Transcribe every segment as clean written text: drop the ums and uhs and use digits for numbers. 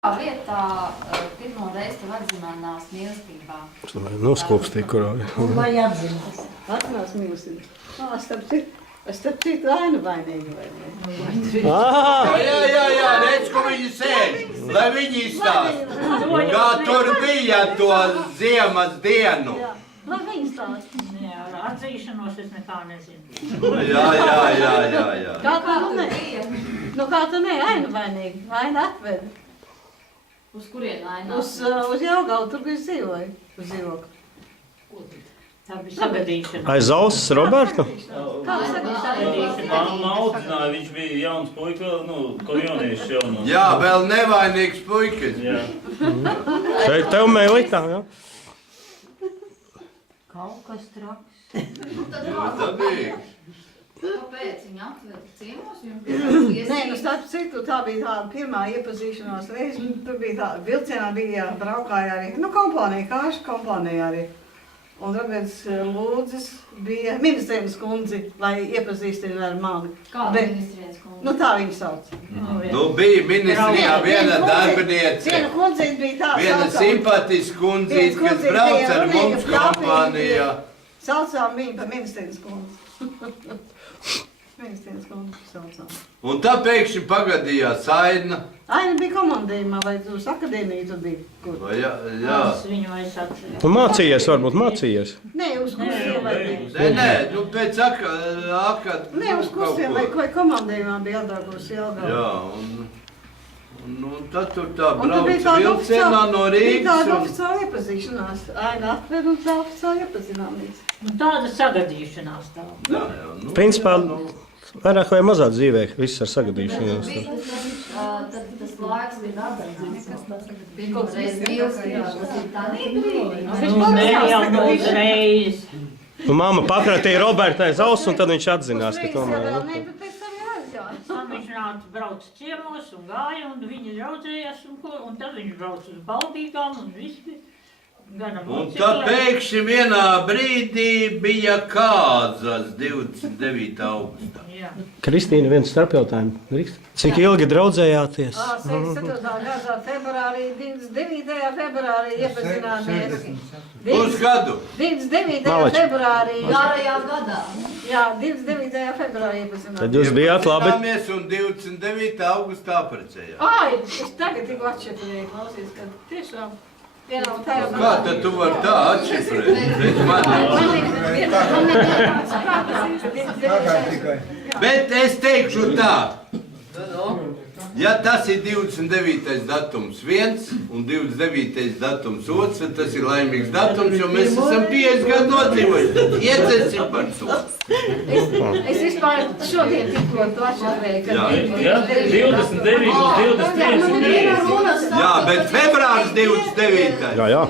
Vietā pirmo reizi tev atzīmēnās mīlestībā. Es domāju, noskopstīju, kurā. Vai atzīmēs? Atzinās mīlestībā. Starp citu ainu vainīgi vai ne? Jā, redz, ko viņi sēž, lai viņi izstāsta. Kā tur bija to ziemas dienu. Lai viņi stāsta. Jā, atzīšanos es nekā nezinu. Jā. Kā tu ne? Nu kā tu ne, ainu vainīgi. Aina atved. Uz kurien ainā? Uz Jelgavu, tur bija dzīvoja. Uz dzīvokli. Tā bija sagadīšana. Aiz auss Robertu? Kā tu saki? Mamma audzināja, viņš bija jauns puika, ko jaunieši jaunos. Jā, vēl nevainīgs puikas. Jā. Šeit tev meilitā, jā? Kaut kas traks. Tā bija. Kāpēc viņa atveda ciemos? Nē, nu starp citu, tā bija tā pirmā iepazīšanās reize. Tur bija tā, vilcienā bija braukāja arī, kompānija, kāša kompānija arī. Un tāpēc lūdzas bija ministrienes kundzi, lai iepazīstina ar mani. Kāda ministrienes kundze? Nu tā viņa sauc. Nu bija ministrijā viena darbiniece, Viena kundzīt bija tā viena simpatiska kundzīt, kas brauc ar mums kompānijā. Saucām viņu par ministrienes kundzi. Ministrienes kundzi saucām. Un tā pēkšņi pagadījās Aina. Aina bija komandējumā, vai uz akadēmiju tur bija? Kur? Jā. Es viņu aizsakšu. Tu mācījies, varbūt mācījies. Nē, uz kursiem vai bija? Nē, nu pēc akad. Nē, uz kursiem vai komandējumā bija atdārgos Jelgavā. Jā, un tad tur tā Un tur bija brauc tāda vilcienā no Bija Rīgas. tāda oficiāla iepazīšanās. Aina atved un tā oficiāli iepazināmies. Un tāda sagadīšanās tā. Jā, nu, Principā, vairāk vai mazāk dzīvē, viss ar sagadīšanos. Tas laiks bija atzīmēs. Bija kaut reiz mīlestībā, tas ir tā brīdī. Nu, ne jau no uzreiz. Nu, mamma pakratīja Robertai aiz auss, un tad viņš atzinās, ka tomēr. Nē, bet pēc tam jāaizgāja. Tad viņš nāca brauc ciemos un gāja, un viņi draudzējās, un tad viņš brauc uz Baldīgām, un viss bija gana un tad pēkšņi vienā brīdī bija kāzas 29. augustā. Jā. Kristīna, viens starpjautājumu. Drīkst? Cik ilgi draudzējāties? 64. gadā februārī, 29. februārī iepazināmies. Uz gadu. 29. Malači. februārī. Gārajā gadā. Jā, 29. februārī iepazināmies. Tad jūs bijāt labi. Iepazīstāmies un 29. augustā apprecējās. Ai, es tagad tik atšķirēju, klausies, ka tiešām vienā un tajā. Kā tad tu vari tā atšifrēt? Bet es teikšu tā. Ja tas ir 29. datums 1 un 29. datums 2, tad tas ir laimīgs datums, jo mēs esam 50 gadu nodzīvojuši. Iecesim par to. Es vispār šodien tikko to atšķirēju, ka Jā, 29 un 21. Jā, bet februārs 29. Jā.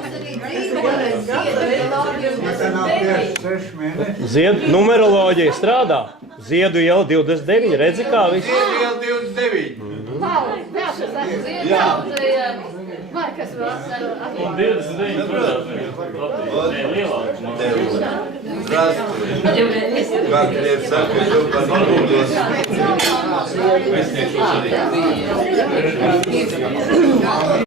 Ziedu numeroloģija strādā. Ziedu jau 29, redzi kā viss. Vēl 29. Jā. vai kas vēl. Un 29 kvadrātmetri. Nē, lielāks. Здравствуй. Как тебе сака, что подумал?